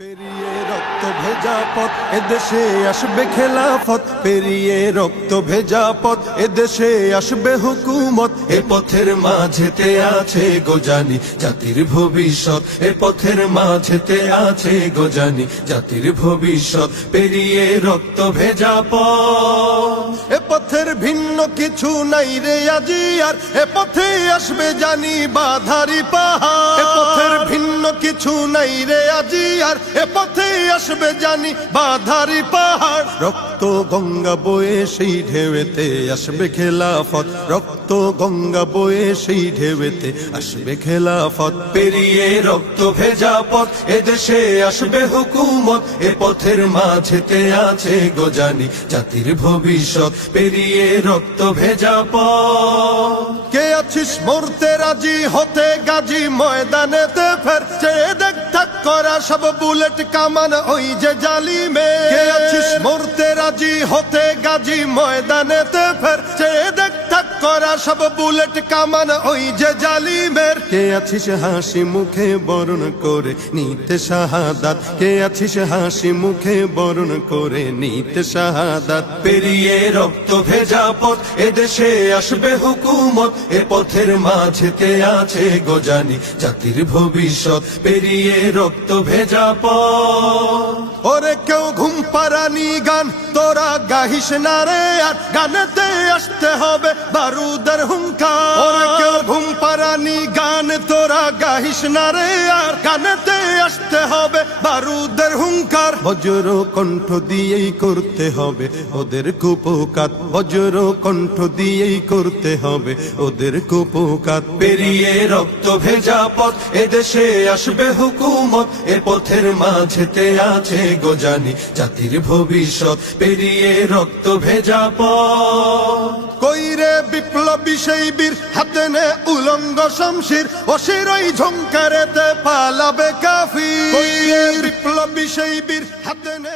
পেরিয়ে রক্ত ভেজা পথ এদেশে আসবে খেলাফত, পেরিয়ে রক্ত ভেজা পথ এদেশে আসবে হুকুমত। এ পথের মাঝেতে আছে গোজানি জাতির ভবিষ্যৎ, এ পথের মাঝেতে আছে গোজানি জাতির ভবিষ্যৎ। পেরিয়ে রক্ত ভেজা পথ, এ পথের ভিন্ন কিছু নাই রে আজি আর, এ পথে আসবে জানি বাধারি পাহাড়। এ পথের ভিন্ন কিছু নাই রে আজি আর, এ পথে আসবে জানি বাধারি পাহাড়। রক্ত গঙ্গা বয়ে সেই ঢেউতে আসবে খেলাফত, রক্ত গঙ্গা বয়ে সেই ঢেউতে আসবে খেলাফত। পেরিয়ে রক্ত ভেজা পথ এদেশে আসবে হুকুমত, এ পথের মাঝেতে আছে গোজানি জাতির ভবিষ্যৎ। পেরিয়ে রক্ত ভেজা পথ, কে আছিস মরতে রাজি হতে গাজী ময়দানেতে ফের, চেয়ে দেখ থাক করা সব বুলেট কামান ওই যে জালিমে। কে আছিস মরতে রাজি হতে গাজী ময়দানেতে ফের, চেয়ে দেখ থাক করা সব বুলেট কামান ওই যে জালিমের। কে আছিস হাসি মুখে বরণ করে নিতে শাহাদাত, কে আছিস হাসি মুখে বরণ করে নিতে শাহাদাত। পেরিয়ে রক্ত ভেজা পথ এদেশে আসবে হুকুমত, এ পথের মাঝেতে আছে গোজানি জাতির ভবিষ্যৎ। পেরিয়ে রক্ত ভেজা পথ, ওরে কেউ ঘুম পাড়ানি গান তোরা গাহিস না রে আর, গানেতে আসতে হবে বারুদের হুঙ্কার। ওরে কেউ ঘুম পাড়ানি গান তোরা গাহিস না রে আর, গানেতে আসতে হবে বারুদের হুঙ্কার। বজ্র কণ্ঠ দিয়েই করতে হবে ওদের কুপকাত, বজ্র কণ্ঠ দিয়েই করতে হবে ওদের কুপকাত। পেরিয়ে রক্ত ভেজা পথ এদেশে আসবে হুকুমত, এ পথের মাঝেতে আছে গোজানি জাতির ভবিষ্যৎ। পেরিয়ে রক্ত ভেজা পথ, কইরে বিপ্লবী সেই বীর হাতে নে উলঙ্গ শমশির, অশিরই ঝংকারেতে পালাবে কাফির। কইরে বিপ্লবী সেই বীর হাতে নে